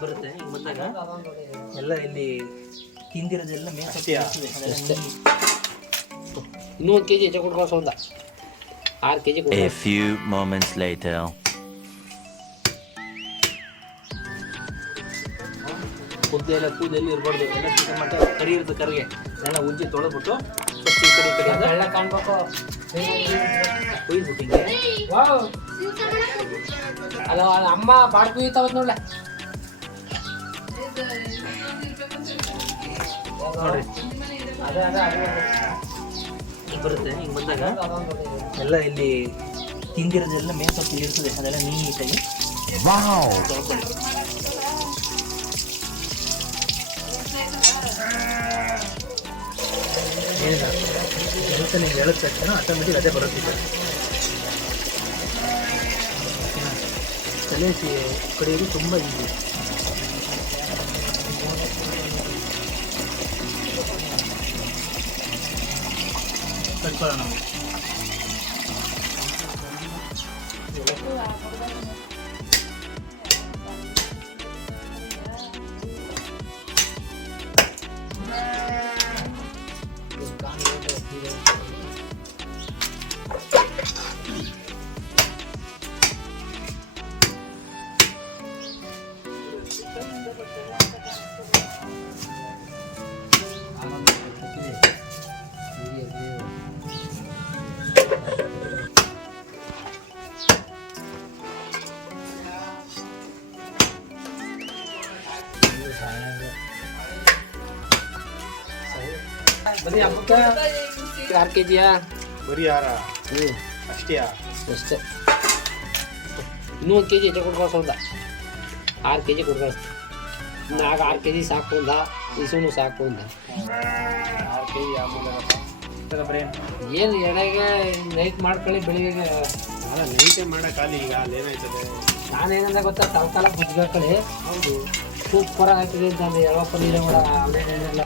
ಬರುತ್ತೆ ಈಗ ಬಂದಾಗ ಎಲ್ಲ ಇಲ್ಲಿ ತಿಂದಿರೋದೆಲ್ಲ ಮೇಲೆ ಇನ್ನೂ 1 kg ಹೆಚ್ಚು ಕೊಡ್ಬೋದು ಸೌಂದ 6 kg ಕೊಡ್ಬೋದು. A few moments later. ಮುದ್ದೆ ಎಲ್ಲ ಕೂದೆಲ್ಲಿ ಇರಬಾರ್ದು, ಎಲ್ಲ ಚಿಕನ್ ಮಟ್ಟ ಕರಿ ಇರುತ್ತೆ ಕರಿಗೆ ಎಲ್ಲ ಉಜ್ಜಿ ತೊಳೆದ್ಬಿಟ್ಟು ಸ್ವಲ್ಪ ಈ ಕಡೆ ಎಲ್ಲ ಕಾಣ್ಬೇಕು ಕೊಯ್ದ್ಬಿಟ್ಟು ಹಿಂಗೆ ಅಲ್ಲ ಅಮ್ಮ ಬಾಡ್ಕು ಇತ್ತಾವತ್ ನೋಡ್ಲ ನೋಡ್ರಿ ಈಗ ಬರುತ್ತೆ ಈಗ ಬಂದಾಗ ಎಲ್ಲ ಇಲ್ಲಿ ತಿಂದಿರೋದೆಲ್ಲ ಮೇಲೆ ಸ್ವಲ್ಪ ಇರ್ತದೆ, ಅದೆಲ್ಲ ನೀಟಾಗಿ ತೊಳ್ಕೊಳ್ಳಿ. ಏನಿಲ್ಲ ಕೆಲಸ ನೀವು ಹೇಳಿದ ತಕ್ಷಣ ಆಟೋಮೆಟಿಕ್ ಅದೇ ಬರುತ್ತಿದೆ. ತಲೆ ಕಡಿಯೋದು ತುಂಬ ಈಸಿ. ಕಟ್ಕೊಳ್ಳೋಣ ನಾವು. ಬರೀ ಹಬ್ಬಕ್ಕೆ 6 kg ಬರೀ ಯಾರ ಅಷ್ಟೇ ಅಷ್ಟೇ. ಇನ್ನೂ 1 kg ಹೆಚ್ಚು ಕೊಡ್ಬೋದು ಸೌಂದ 6 kg ಕೊಡ್ಬೋದು. ಇನ್ನು ಆಗ 6 kg ಸಾಕು ಅಂದ, ಇಸುನು ಸಾಕು ಅಂದ. 6 kg ಏನು ಎಡೆಗೆ ನೈಟ್ ಮಾಡ್ಕೊಳ್ಳಿ, ಬೆಳಿಗ್ಗೆ ಅಲ್ಲ ನೈಟೇ ಮಾಡೋಕ್ಕಾಗಲಿ. ಈಗ ಅಲ್ಲೇನಾಯ್ತದೆ ನಾನೇನಂದ ಗೊತ್ತಾ, ತಲಕಾಲ ಬುಜ್ಬೇಕಳಿ ಹೌದು ಸೂಪರ್ ಆಗ್ತದೆ ಅಂತ ಅಂದ್ರೆ ಯಾವಪ್ಪ ನೀರೇ ಮಾಡ ಅಲ್ಲೇನೇನೆಲ್ಲ